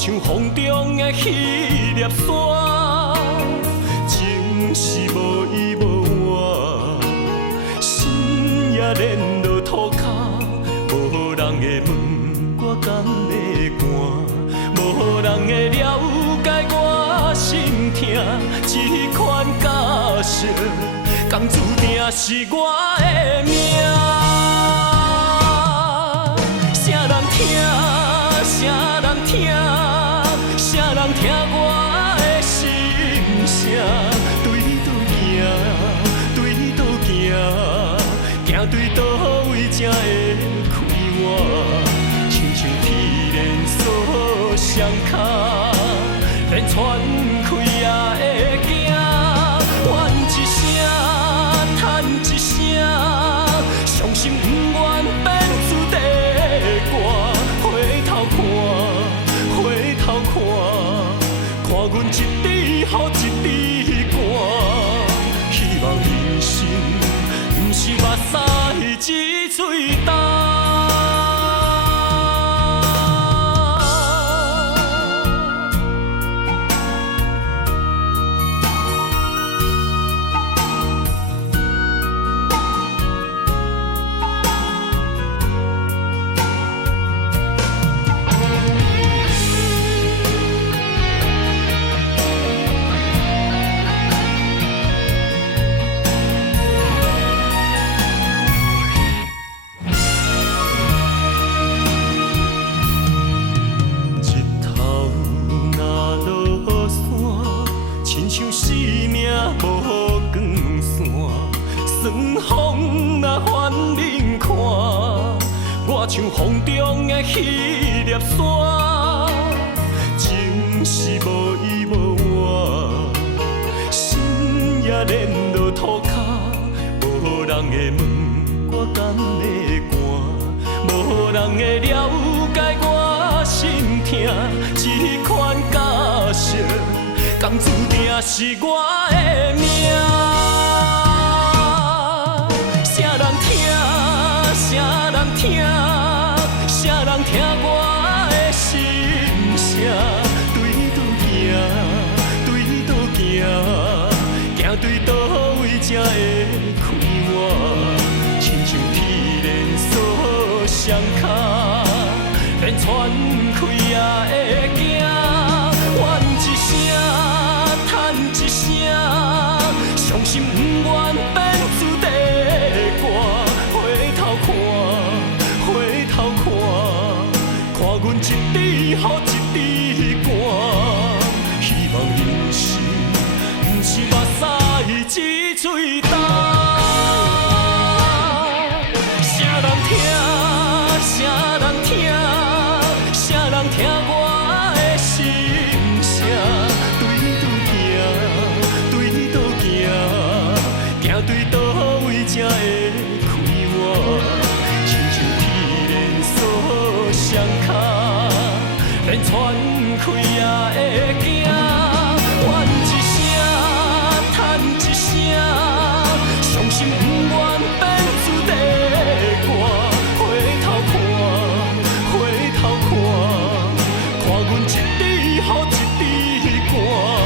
像风中的迄粒沙，情是无依无我，心也连落涂骹，无人会问我敢要寒，无人会了解我心痛，这款假设，甘注定是我的命。啥人听？啥人听？啥人听我的心声？对倒行，对倒行，行对倒位才会开我？亲像天然锁双脚，连喘气也会惊。怨一声，叹一声，伤心不愿变注地歌。回头看，回头看，看阮一滴雨一滴汗。希望人生不是目屎一水干。像风中的迄粒沙，情是无依无我，心也连落涂骹，无人会问我敢要寒，无人会了解我心痛，这款假设，甘注定是我的命。啥人听？啥人听？啥人听我的心声？对倒行，对倒行，行对倒位才会开我？亲像天然锁双脚，连喘气也会惊。怨一声，叹一声，伤心不愿变注地歌。回头看，回头看，看阮一滴雨一滴汗。希望人生不是目屎一水干。啥人听？啥人听？啥人听我的心声？对倒行，对倒行，行对倒位才会开我？亲像天然锁双脚，连喘气也会惊。怨一声，叹一声，伤心不愿变注地歌。回头看，回头看，看阮一滴雨一滴汗。